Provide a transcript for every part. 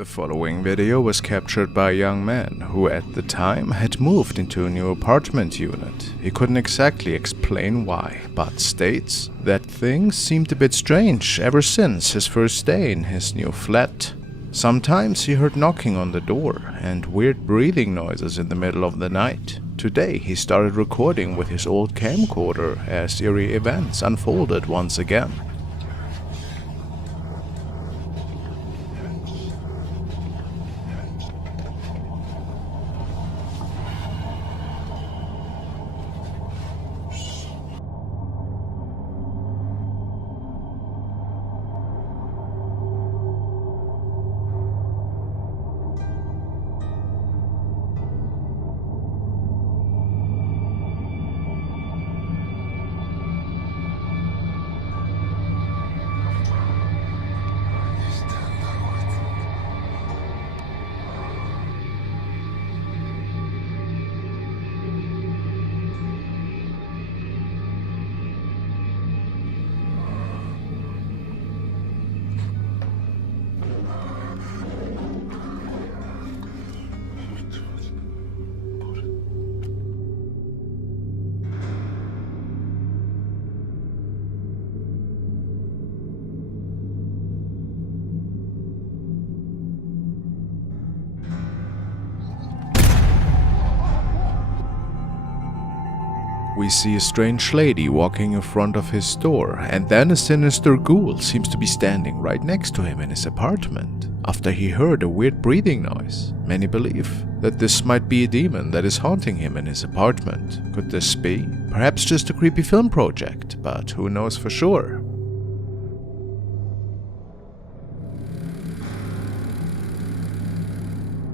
The following video was captured by a young man who at the time had moved into a new apartment unit. He couldn't exactly explain why, but states that things seemed a bit strange ever since his first day in his new flat. Sometimes he heard knocking on the door and weird breathing noises in the middle of the night. Today he started recording with his old camcorder as eerie events unfolded once again. We see a strange lady walking in front of his door, and then a sinister ghoul seems to be standing right next to him in his apartment. After he heard a weird breathing noise, many believe that this might be a demon that is haunting him in his apartment. Could this be? Perhaps just a creepy film project, but who knows for sure?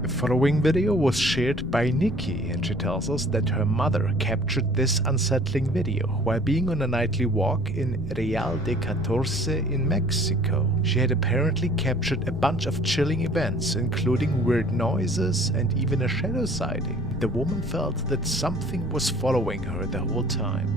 The following video was shared by Nikki, and she tells us that her mother captured this unsettling video while being on a nightly walk in Real de 14 in Mexico. She had apparently captured a bunch of chilling events, including weird noises and even a shadow sighting. The woman felt that something was following her the whole time.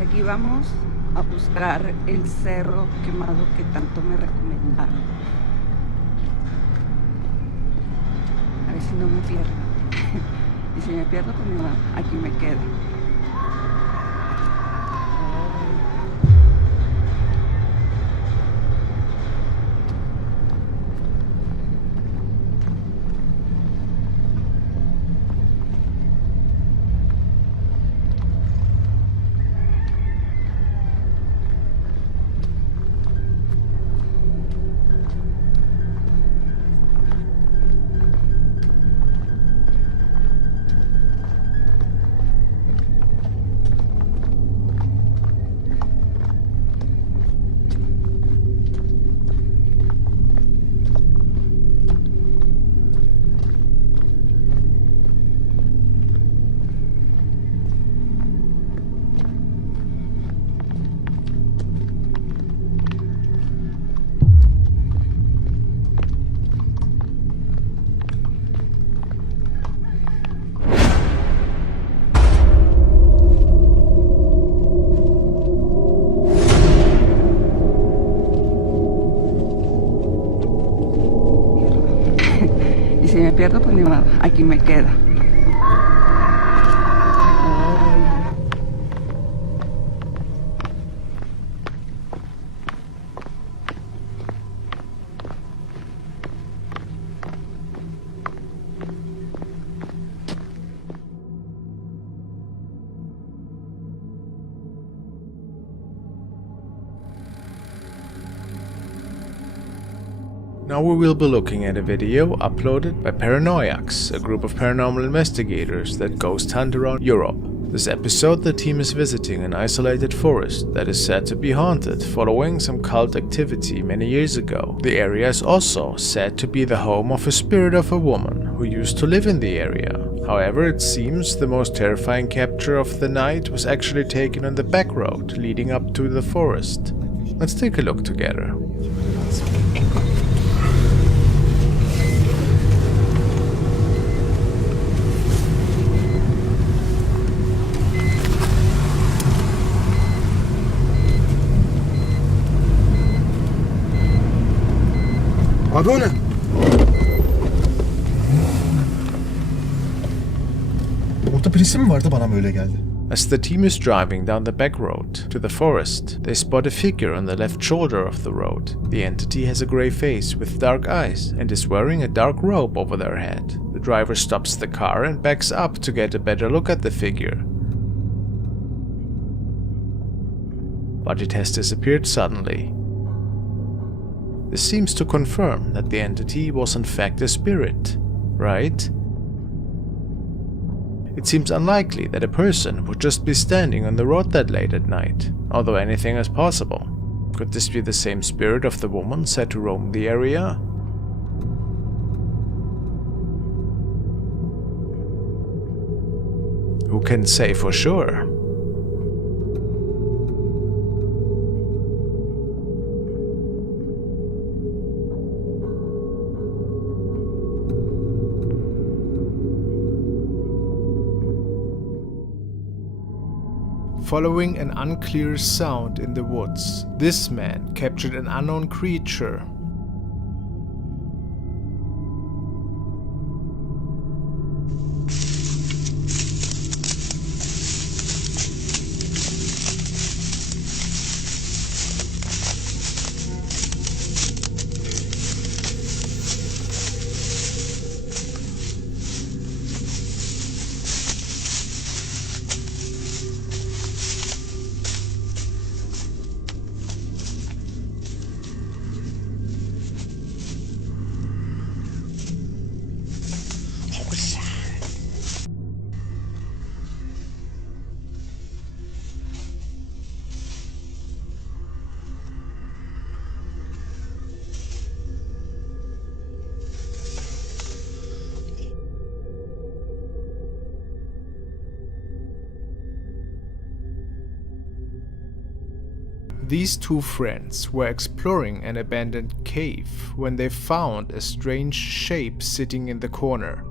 Aquí vamos a buscar el cerro quemado que tanto me recomendaron. A ver si no me pierdo. Y si me pierdo, pues nada, aquí me quedo. Si me pierdo, pues ni nada, aquí me quedo. Now we will be looking at a video uploaded by Paranoiacs, a group of paranormal investigators that ghost hunt around Europe. This episode, the team is visiting an isolated forest that is said to be haunted following some cult activity many years ago. The area is also said to be the home of a spirit of a woman who used to live in the area. However, it seems the most terrifying capture of the night was actually taken on the back road leading up to the forest. Let's take a look together. Abi o ne? Orta birisi mi vardı, bana mı öyle geldi? As the team is driving down the back road to the forest, they spot a figure on the left shoulder of the road. The entity has a grey face with dark eyes and is wearing a dark robe over their head. The driver stops the car and backs up to get a better look at the figure. But it has disappeared suddenly. This seems to confirm that the entity was in fact a spirit, right? It seems unlikely that a person would just be standing on the road that late at night, although anything is possible. Could this be the same spirit of the woman said to roam the area? Who can say for sure? Following an unclear sound in the woods, this man captured an unknown creature. These two friends were exploring an abandoned cave when they found a strange shape sitting in the corner.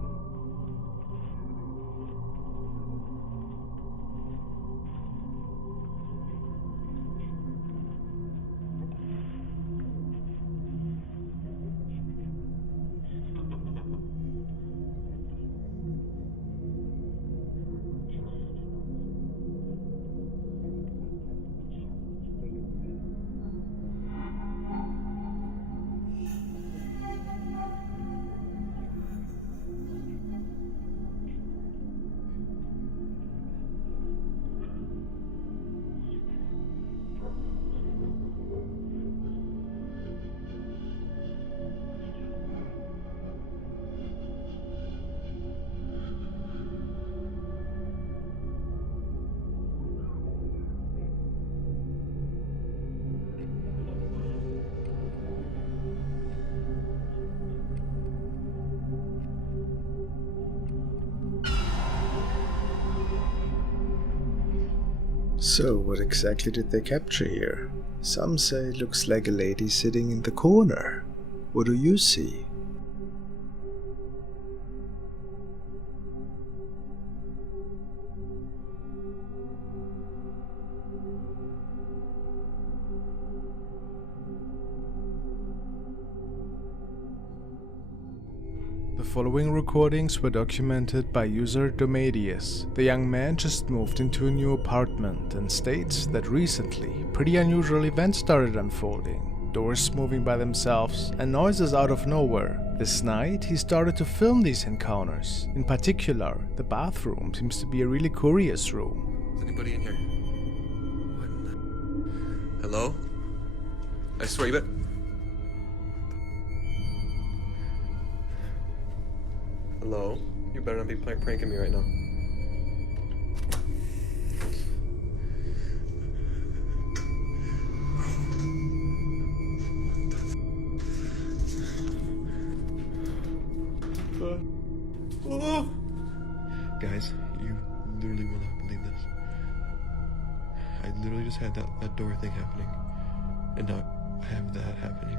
So, what exactly did they capture here? Some say it looks like a lady sitting in the corner. What do you see? The following recordings were documented by user Domadius. The young man just moved into a new apartment and states that recently pretty unusual events started unfolding. Doors moving by themselves and noises out of nowhere. This night he started to film these encounters. In particular, the bathroom seems to be a really curious room. Is anybody in here? What? Hello? I swear you bet. Hello? You better not be pranking me right now. Oh! You literally will not believe this. I literally just had that door thing happening, and now I have that happening.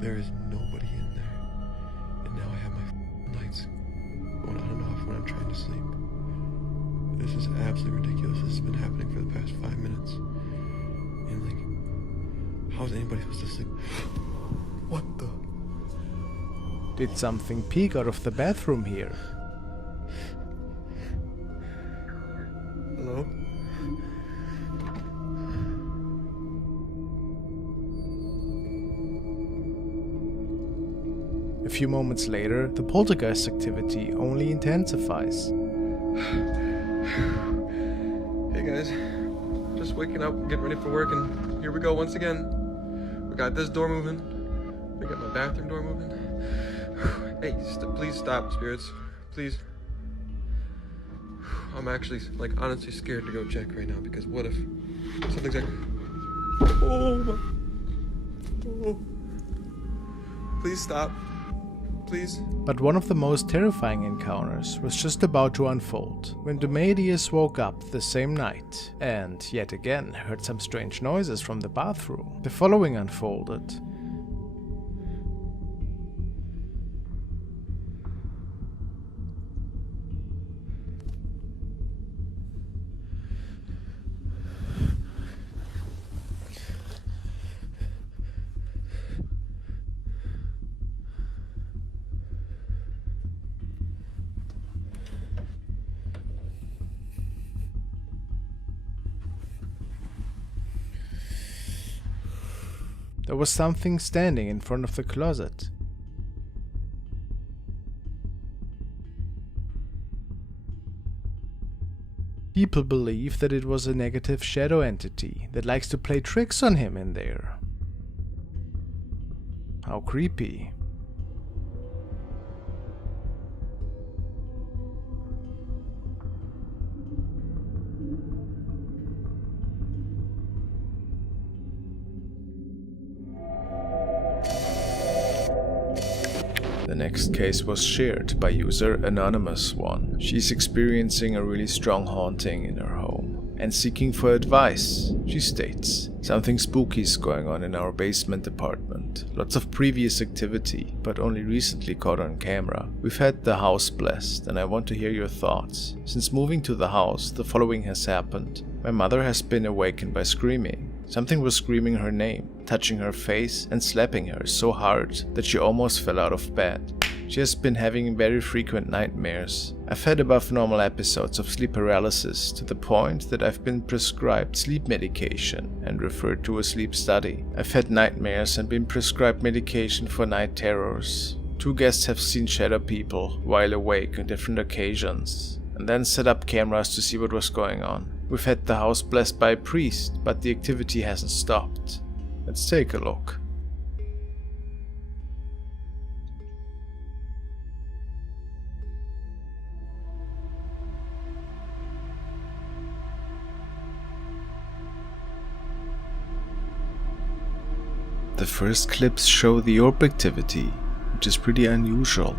There is nobody in there, and now I have my lights going on and off when I'm trying to sleep. This is absolutely ridiculous. This has been happening for the past 5 minutes. And like, how is anybody supposed to sleep? What the? Did something peek out of the bathroom here? Hello? A few moments later, the poltergeist activity only intensifies. Hey guys, just waking up, getting ready for work, and here we go once again. We got this door moving. We got my bathroom door moving. Hey, please stop, spirits. Please. I'm actually, like, honestly scared to go check right now, because what if something's like... Oh my... Oh. Please stop. Please. But one of the most terrifying encounters was just about to unfold when Domadius woke up the same night and, yet again, heard some strange noises from the bathroom. The following unfolded. There was something standing in front of the closet. People believe that it was a negative shadow entity that likes to play tricks on him in there. How creepy. The next case was shared by user Anonymous1. She's experiencing a really strong haunting in her home and seeking for advice. She states, "Something spooky is going on in our basement apartment. Lots of previous activity, but only recently caught on camera. We've had the house blessed and I want to hear your thoughts. Since moving to the house, the following has happened. My mother has been awakened by screaming. Something was screaming her name, touching her face and slapping her so hard that she almost fell out of bed. She has been having very frequent nightmares. I've had above normal episodes of sleep paralysis to the point that I've been prescribed sleep medication and referred to a sleep study. I've had nightmares and been prescribed medication for night terrors. 2 guests have seen shadow people while awake on different occasions and then set up cameras to see what was going on. We've had the house blessed by a priest, but the activity hasn't stopped. Let's take a look." The first clips show the orb activity, which is pretty unusual.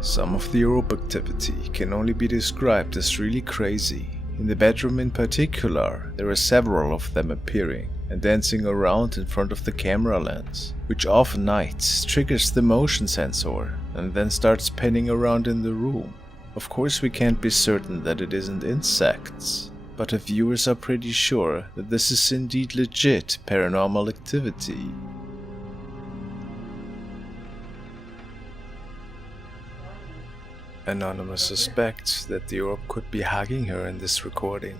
Some of the orb activity can only be described as really crazy. In the bedroom in particular, there are several of them appearing and dancing around in front of the camera lens, which often nights triggers the motion sensor and then starts spinning around in the room. Of course we can't be certain that it isn't insects, but the viewers are pretty sure that this is indeed legit paranormal activity. Anonymous suspects that the orb could be hugging her in this recording.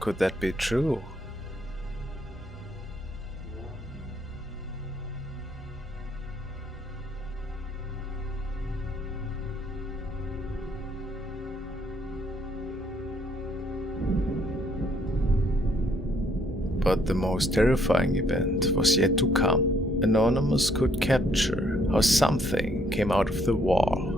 Could that be true? But the most terrifying event was yet to come. Anonymous could capture how something came out of the wall.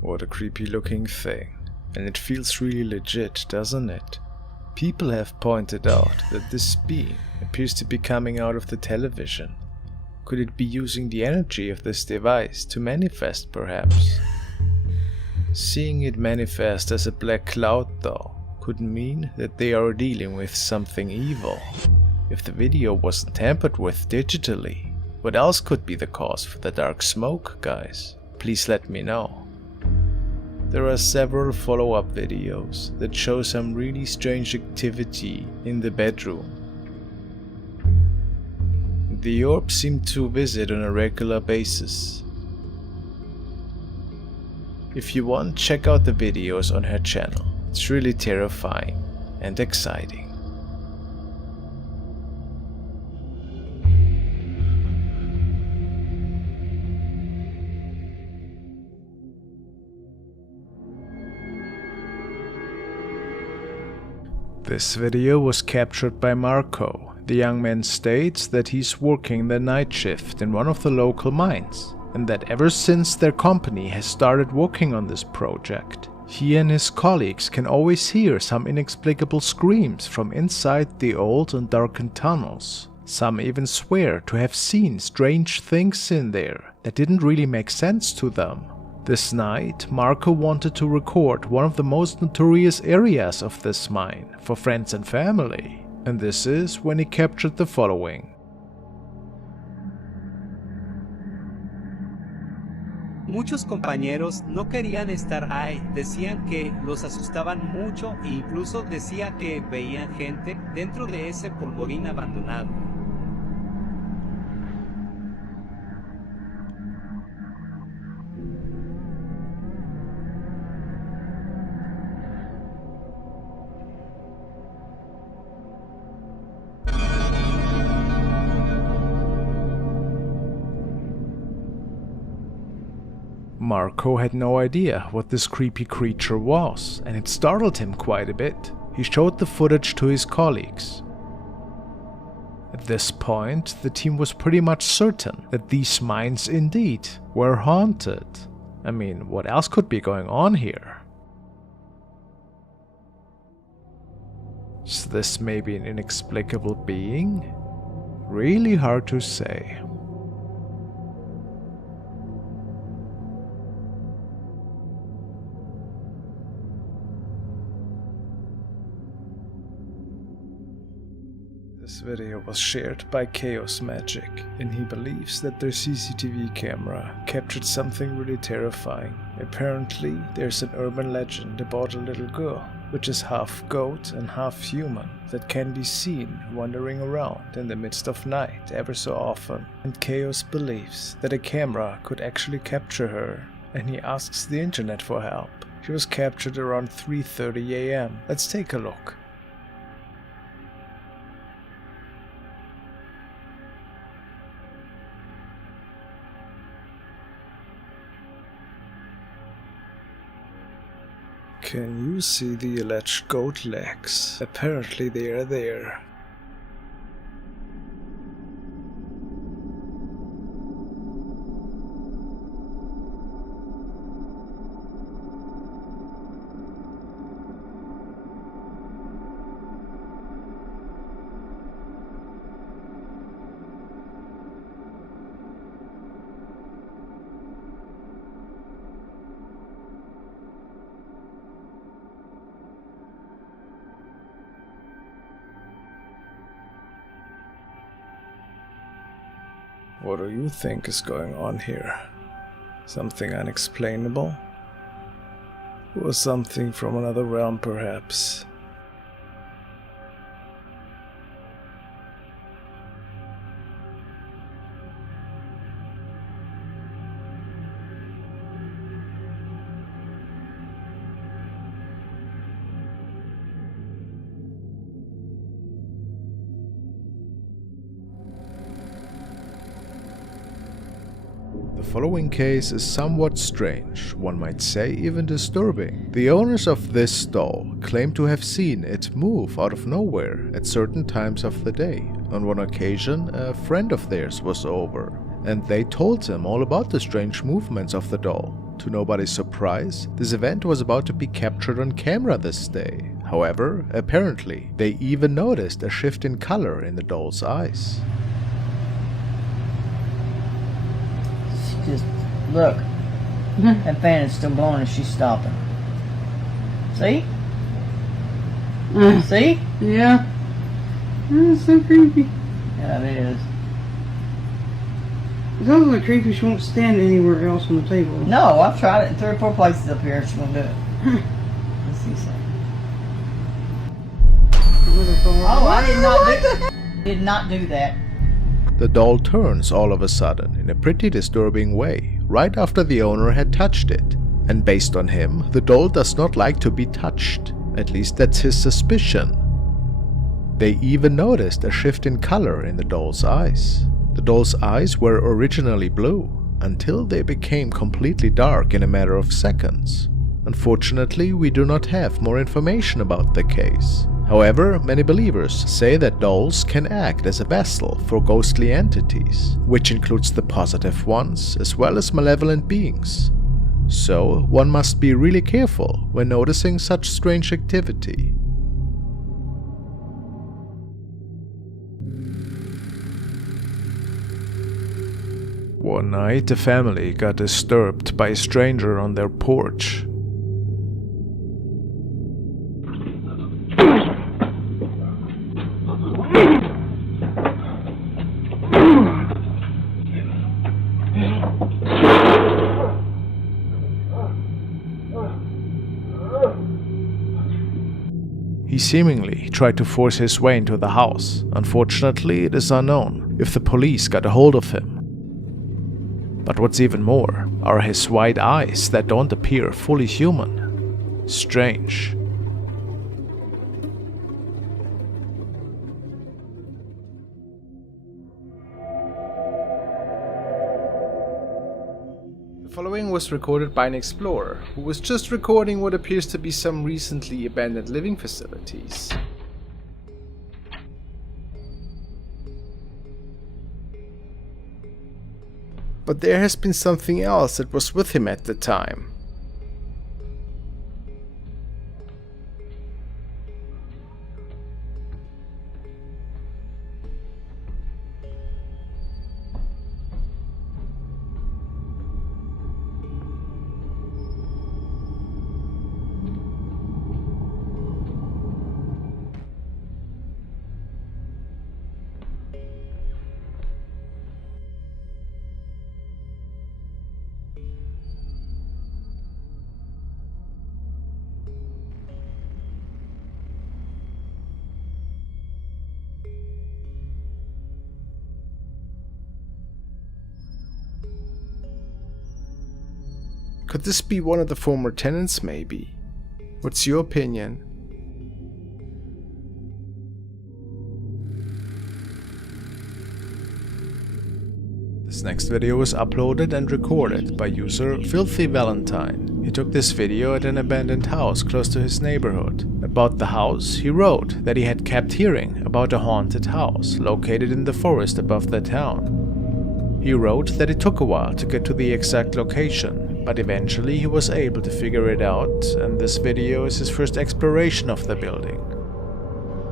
What a creepy looking thing. And it feels really legit, doesn't it? People have pointed out that this being appears to be coming out of the television. Could it be using the energy of this device to manifest, perhaps? Seeing it manifest as a black cloud, though, could mean that they are dealing with something evil. If the video wasn't tampered with digitally, what else could be the cause for the dark smoke, guys? Please let me know. There are several follow-up videos that show some really strange activity in the bedroom. The orb seemed to visit on a regular basis. If you want, check out the videos on her channel. It's really terrifying and exciting. This video was captured by Marco. The young man states that he's working the night shift in one of the local mines, and that ever since their company has started working on this project, he and his colleagues can always hear some inexplicable screams from inside the old and darkened tunnels. Some even swear to have seen strange things in there that didn't really make sense to them. This night, Marco wanted to record one of the most notorious areas of this mine for friends and family, and this is when he captured the following. Muchos compañeros no querían estar ahí, decían que los asustaban mucho e incluso decía que veían gente dentro de ese polvorín abandonado. Marco had no idea what this creepy creature was, and it startled him quite a bit. He showed the footage to his colleagues. At this point, the team was pretty much certain that these mines indeed were haunted. I mean, what else could be going on here? Is this maybe an inexplicable being? Really hard to say. This video was shared by Chaos Magic, and he believes that their CCTV camera captured something really terrifying. Apparently, there's an urban legend about a little girl, which is half goat and half human, that can be seen wandering around in the midst of night ever so often. And Chaos believes that a camera could actually capture her, and he asks the internet for help. She was captured around 3:30 AM. Let's take a look. Can you see the alleged goat legs? Apparently they are there. What do you think is going on here? Something unexplainable? Or something from another realm, perhaps? The following case is somewhat strange, one might say even disturbing. The owners of this doll claim to have seen it move out of nowhere at certain times of the day. On one occasion, a friend of theirs was over, and they told him all about the strange movements of the doll. To nobody's surprise, this event was about to be captured on camera this day. However, apparently, they even noticed a shift in color in the doll's eyes. She just, look, that fan is still blowing and she's stopping. See? See? Yeah. That's so creepy. Yeah, it is. It's also creepy she won't stand anywhere else on the table. No, I've tried it in 3 or 4 places up here and she won't do it. Let's see something. Oh, I did not do that. The doll turns all of a sudden in a pretty disturbing way, right after the owner had touched it. And based on him, the doll does not like to be touched. At least that's his suspicion. They even noticed a shift in color in the doll's eyes. The doll's eyes were originally blue, until they became completely dark in a matter of seconds. Unfortunately, we do not have more information about the case. However, many believers say that dolls can act as a vessel for ghostly entities, which includes the positive ones as well as malevolent beings. So, one must be really careful when noticing such strange activity. One night, a family got disturbed by a stranger on their porch. He seemingly tried to force his way into the house. Unfortunately, it is unknown if the police got a hold of him. But what's even more are his wide eyes that don't appear fully human. Strange. The following was recorded by an explorer who was just recording what appears to be some recently abandoned living facilities. But there has been something else that was with him at the time. Could this be one of the former tenants, maybe? What's your opinion? This next video was uploaded and recorded by user Filthy Valentine. He took this video at an abandoned house close to his neighborhood. About the house, he wrote that he had kept hearing about a haunted house located in the forest above the town. He wrote that it took a while to get to the exact location, but eventually he was able to figure it out, and this video is his first exploration of the building.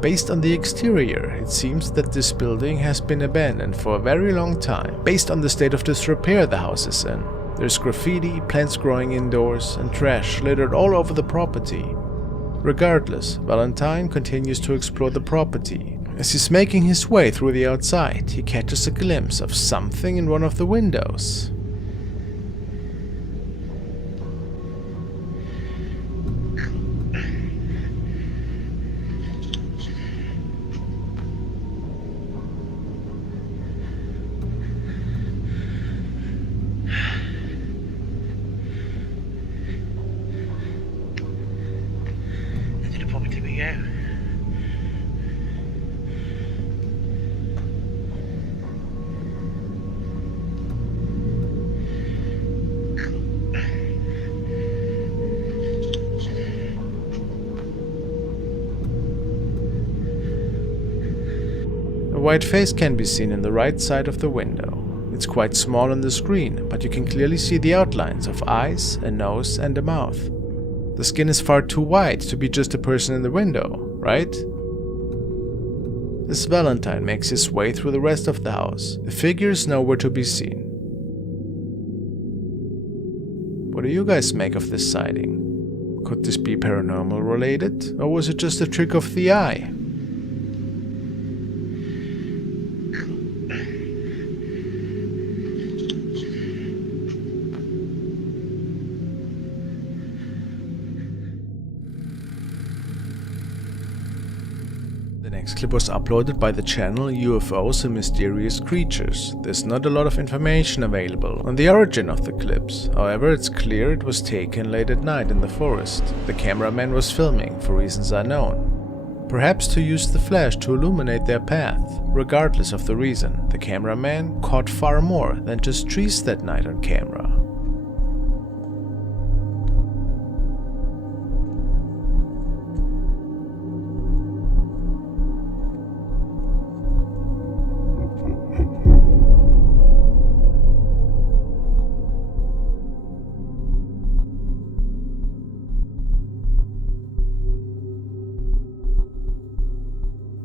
Based on the exterior, it seems that this building has been abandoned for a very long time, based on the state of disrepair the house is in. There's graffiti, plants growing indoors, and trash littered all over the property. Regardless, Valentine continues to explore the property. As he's making his way through the outside, he catches a glimpse of something in one of the windows. A white face can be seen in the right side of the window. It's quite small on the screen, but you can clearly see the outlines of eyes, a nose, and a mouth. The skin is far too wide to be just a person in the window, right? As Valentine makes his way through the rest of the house, the figure is nowhere to be seen. What do you guys make of this sighting? Could this be paranormal related, or was it just a trick of the eye? The next clip was uploaded by the channel UFOs and Mysterious Creatures. There's not a lot of information available on the origin of the clips, however it's clear it was taken late at night in the forest. The cameraman was filming for reasons unknown. Perhaps to use the flash to illuminate their path. Regardless of the reason, the cameraman caught far more than just trees that night on camera.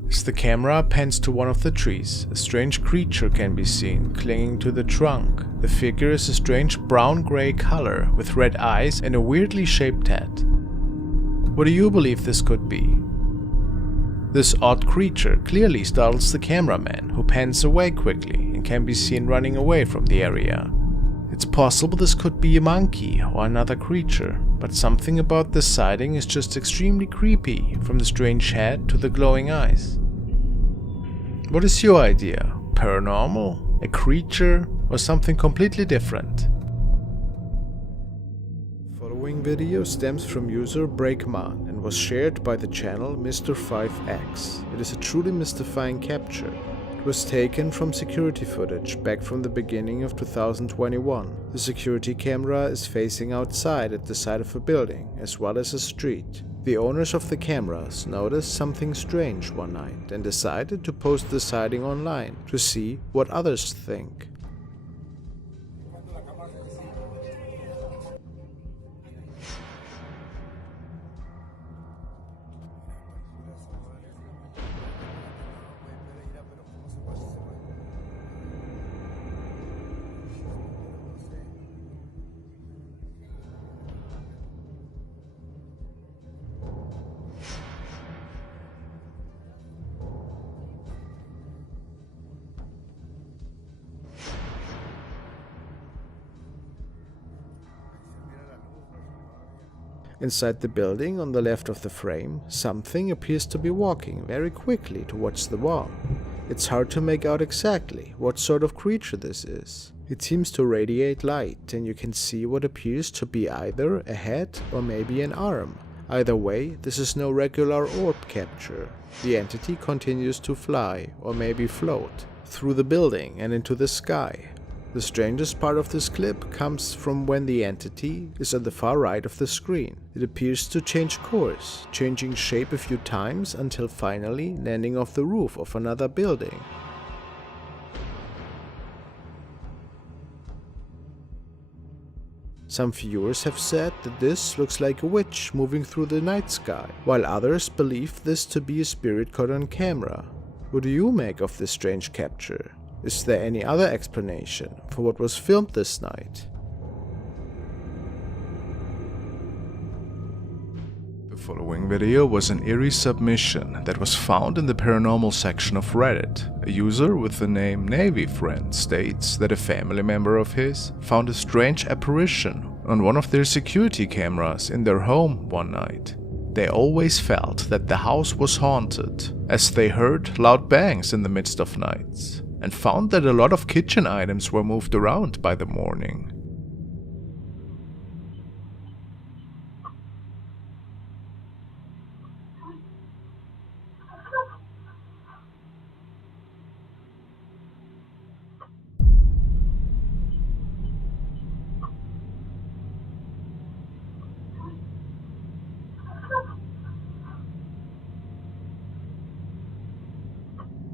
As the camera pans to one of the trees, a strange creature can be seen clinging to the trunk. The figure is a strange brown-gray color with red eyes and a weirdly shaped head. What do you believe this could be? This odd creature clearly startles the cameraman, who pans away quickly and can be seen running away from the area. It's possible this could be a monkey or another creature, but something about this sighting is just extremely creepy, from the strange head to the glowing eyes. What is your idea? Paranormal? A creature? Or something completely different? The following video stems from user Breakman and was shared by the channel Mr. 5X. It is a truly mystifying capture. It was taken from security footage back from the beginning of 2021. The security camera is facing outside at the side of a building as well as a street. The owners of the cameras noticed something strange one night and decided to post the sighting online to see what others think. Inside the building, on the left of the frame, something appears to be walking very quickly towards the wall. It's hard to make out exactly what sort of creature this is. It seems to radiate light, and you can see what appears to be either a head or maybe an arm. Either way, this is no regular orb capture. The entity continues to fly, or maybe float, through the building and into the sky. The strangest part of this clip comes from when the entity is at the far right of the screen. It appears to change course, changing shape a few times until finally landing off the roof of another building. Some viewers have said that this looks like a witch moving through the night sky, while others believe this to be a spirit caught on camera. What do you make of this strange capture? Is there any other explanation for what was filmed this night? The following video was an eerie submission that was found in the paranormal section of Reddit. A user with the name Navy Friend states that a family member of his found a strange apparition on one of their security cameras in their home one night. They always felt that the house was haunted, as they heard loud bangs in the midst of nights, and found that a lot of kitchen items were moved around by the morning.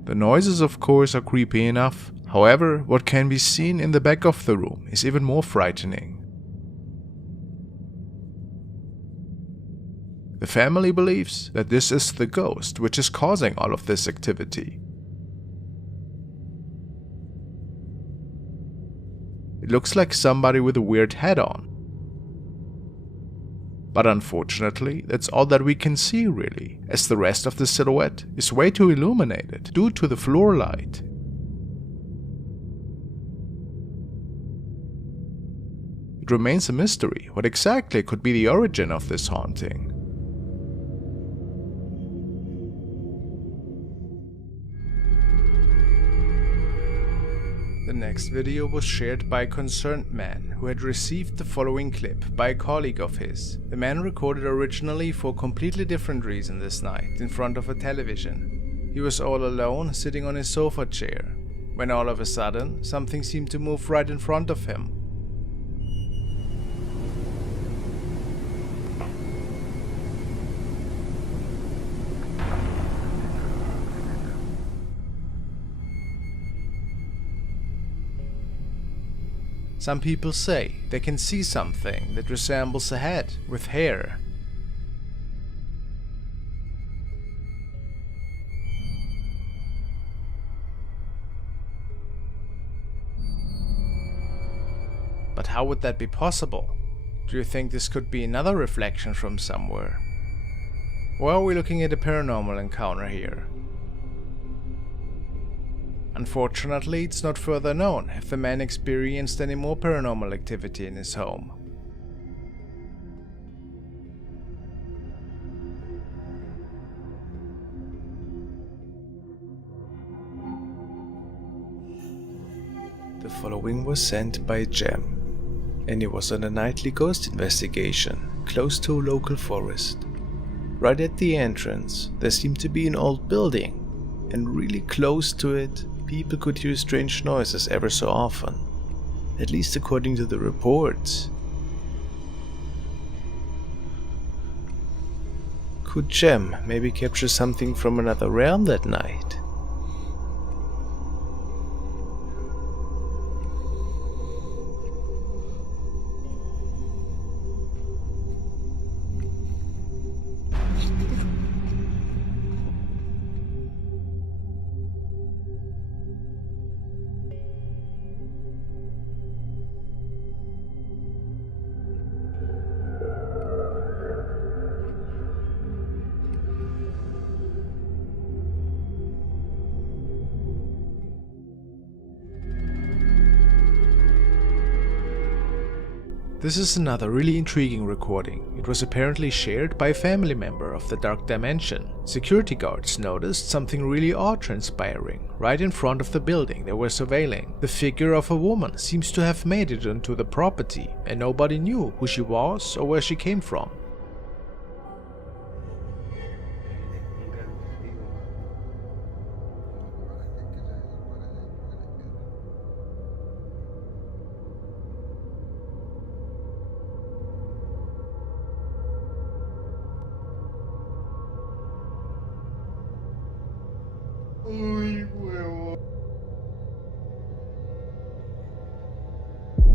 The noises, of course, are creepy enough. However, what can be seen in the back of the room is even more frightening. The family believes that this is the ghost which is causing all of this activity. It looks like somebody with a weird hat on. But unfortunately, that's all that we can see really, as the rest of the silhouette is way too illuminated due to the floor light. It remains a mystery what exactly could be the origin of this haunting. The next video was shared by a concerned man who had received the following clip by a colleague of his. The man recorded originally for a completely different reason this night in front of a television. He was all alone, sitting on his sofa chair, when all of a sudden something seemed to move right in front of him. Some people say they can see something that resembles a head with hair. But how would that be possible? Do you think this could be another reflection from somewhere? Well, we're looking at a paranormal encounter here. Unfortunately, it's not further known if the man experienced any more paranormal activity in his home. The following was sent by Jem, and it was on a nightly ghost investigation close to a local forest. Right at the entrance, there seemed to be an old building, and really close to it, people could hear strange noises ever so often, at least according to the reports. Could Jem maybe capture something from another realm that night? This is another really intriguing recording. It was apparently shared by a family member of the Dark Dimension. Security guards noticed something really odd transpiring right in front of the building they were surveilling. The figure of a woman seems to have made it onto the property, and nobody knew who she was or where she came from.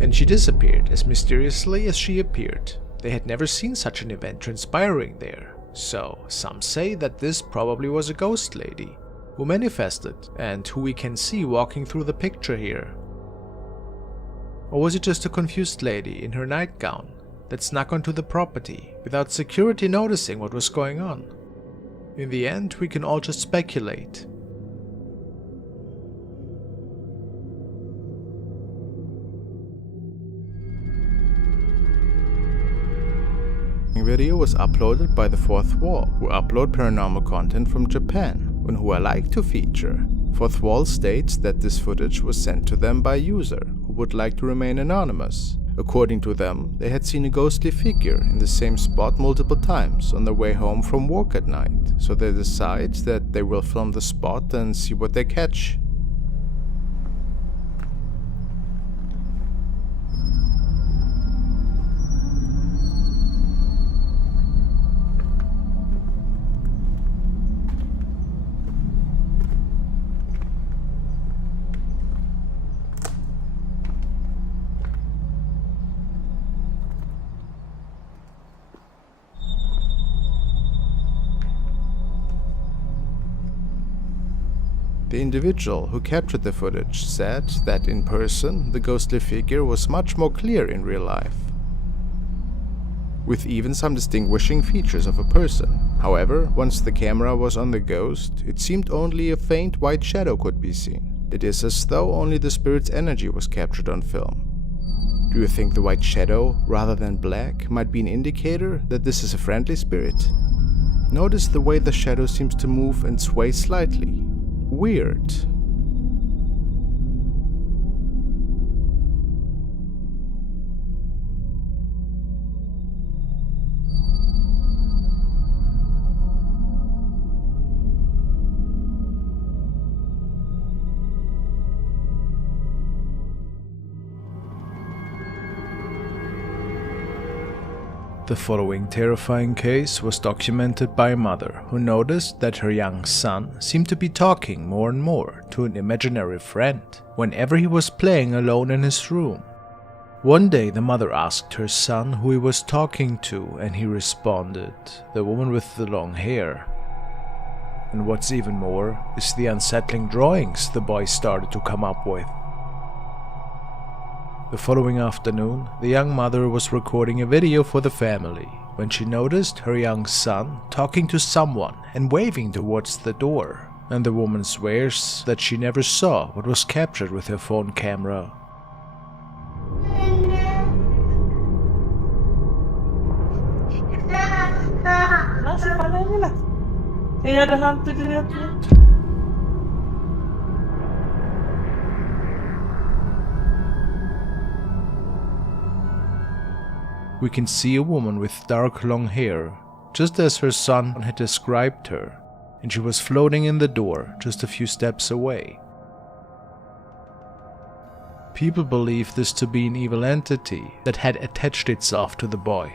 And she disappeared as mysteriously as she appeared. They had never seen such an event transpiring there, so some say that this probably was a ghost lady who manifested and who we can see walking through the picture here. Or was it just a confused lady in her nightgown that snuck onto the property without security noticing what was going on? In the end, we can all just speculate. Video was uploaded by the Fourth Wall, who upload paranormal content from Japan and who I like to feature. Fourth Wall states that this footage was sent to them by a user who would like to remain anonymous. According to them, they had seen a ghostly figure in the same spot multiple times on their way home from work at night, so they decide that they will film the spot and see what they catch. The individual who captured the footage said that in person, the ghostly figure was much more clear in real life, with even some distinguishing features of a person. However, once the camera was on the ghost, it seemed only a faint white shadow could be seen. It is as though only the spirit's energy was captured on film. Do you think the white shadow, rather than black, might be an indicator that this is a friendly spirit? Notice the way the shadow seems to move and sway slightly. Weird. The following terrifying case was documented by a mother who noticed that her young son seemed to be talking more and more to an imaginary friend whenever he was playing alone in his room. One day the mother asked her son who he was talking to, and he responded, "The woman with the long hair." And what's even more is the unsettling drawings the boy started to come up with. The following afternoon, the young mother was recording a video for the family when she noticed her young son talking to someone and waving towards the door, and the woman swears that she never saw what was captured with her phone camera. We can see a woman with dark long hair, just as her son had described her, and she was floating in the door just a few steps away. People believe this to be an evil entity that had attached itself to the boy.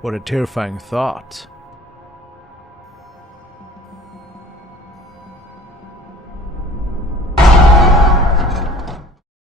What a terrifying thought.